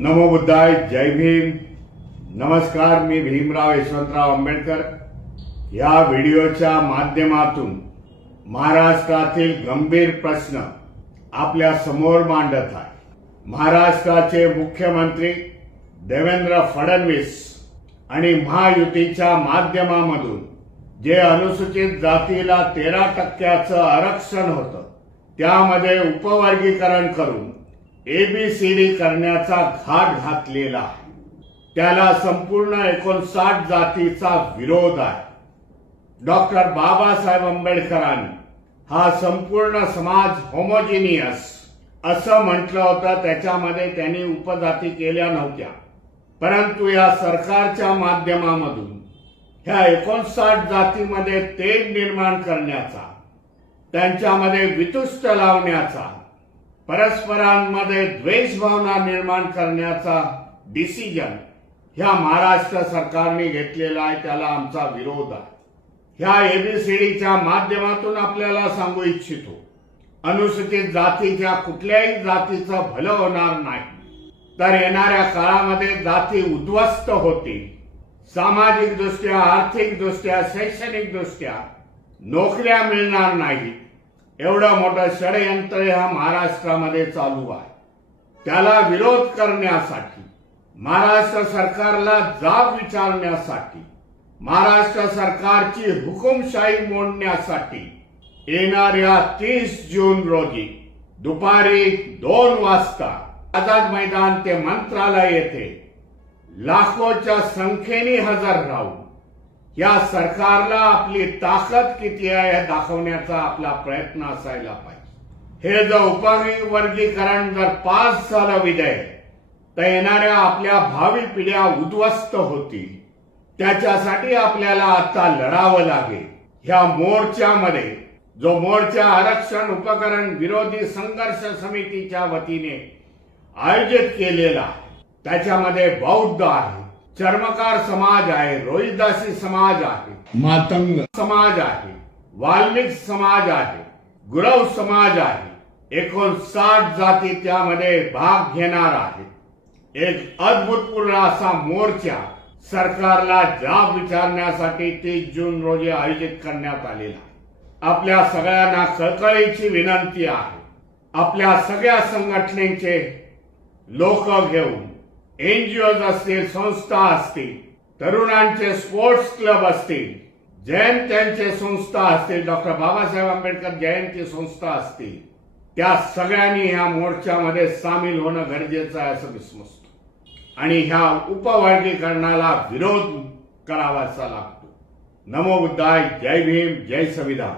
नमो बुद्धाय, जय भीम. नमस्कार. मी भीमराव यशवंतराव आंबेडकर. या व्हिडिओच्या माध्यमातून महाराष्ट्रातील गंभीर प्रश्न आपल्या समोर मांडत आहे. महाराष्ट्राचे मुख्यमंत्री देवेंद्र फडणवीस आणि महायुतीच्या माध्यमामधून जे अनुसूचित जातीला 13% आरक्षण होतं त्यामध्ये उपवर्गीकरण करून एबीसीडी करण्याचा घाट घातलेला आहे. त्याला संपूर्ण 59 जातीचा विरोध आहे. डॉक्टर बाबासाहेब आंबेडकरांनी हा संपूर्ण समाज होमोजिनियस असं म्हटलं होतं. त्याच्यामध्ये त्यांनी उपजाती केल्या नव्हत्या, परंतु या सरकारच्या माध्यमामधून ह्या 59 जातीमध्ये तेढ निर्माण करण्याचा, त्यांच्यामध्ये वितुष्ट लावण्याचा, परस्परांमध्ये द्वेष भावना निर्माण करण्याचा डिसिजन ह्या महाराष्ट्र सरकारने घेतलेला आहे. त्याला आमचा विरोध आहे. ह्या एबीसीडीच्या माध्यमातून आपल्याला सांगू इच्छितो, अनुसूचित जातीच्या कुठल्याही जातीचं भलं होणार नाही, तर येणाऱ्या काळामध्ये जाती उद्ध्वस्त होतील. सामाजिक दृष्ट्या, आर्थिक दृष्ट्या, शैक्षणिक दृष्ट्या नोकऱ्या मिळणार नाहीत. एवढं मोठं षडयंत्र ह्या महाराष्ट्रामध्ये चालू आहे. त्याला विरोध करण्यासाठी, महाराष्ट्र सरकारला जाब विचारण्यासाठी, महाराष्ट्र सरकारची हुकुमशाही मोडण्यासाठी येणाऱ्या 30 जून रोजी दुपारी 2 वाजता आझाद मैदान ते मंत्रालय येथे लाखोच्या संख्येने हजर राहून या सरकारला आपली ताकद किती आहे हे दाखवण्याचा आपला प्रयत्न असायला पाहिजे. हे जर उपवर्गीकरण जर पास झालं विधेयक, तर येणाऱ्या आपल्या भावी पिढ्या उद्ध्वस्त होतील. त्याच्यासाठी आपल्याला आता लढावं लागेल. ह्या मोर्चामध्ये जो मोर्चा आरक्षण उपकरण विरोधी संघर्ष समितीच्या वतीने आयोजित केलेला आहे, त्याच्यामध्ये बौद्ध आहे, चर्मकार समाज आहे, रोहिदासी समाज आहे, मातंग समाज आहे, वाल्मिक समाज आहे, गुरव समाज आहे. 59 जाती त्यामध्ये भाग घेणार आहेत. एक अद्भुतपूर्ण असा मोर्चा सरकारला जाब विचारण्यासाठी 30 जून रोजी आयोजित करण्यात आलेला आहे. आपल्या सगळ्यांना कळकळीची विनंती आहे, आपल्या सगळ्या संघटनेचे लोक घेऊन, एनजीओज असतील, संस्था असतील, तरुणांचे स्पोर्ट्स क्लब असतील, जयंत्यांचे संस्था असतील, डॉक्टर बाबासाहेब आंबेडकर जयंती संस्था असतील, त्या सगळ्यांनी ह्या मोर्चामध्ये सामील होणं गरजेचं आहे असं मी समजतो. आणि ह्या उपवर्गीकरणाला विरोध करावाचा लागतो. नमो बुद्धाय, जय भीम, जय संविधान.